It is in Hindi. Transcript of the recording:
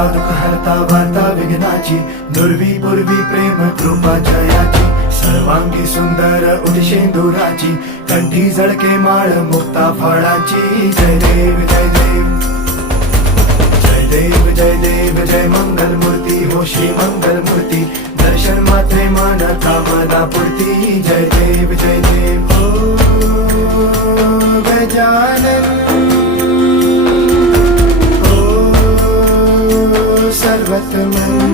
हरता दुःख हरता वार्ता विघ्नाची, दुर्वी पूर्वी प्रेम कृपा जयाची, सर्वांगी सुंदर उदिशेंदुराची, कंठी झळके माळ मुक्ता फळाची. जय देव जय देव जय देव जय देव जय मंगल मूर्ती हो श्री मंगल मूर्ती, दर्शन मात्रे मन कामना पूर्ती. जय देव जय देव हो गजानन हो सर्वतमन.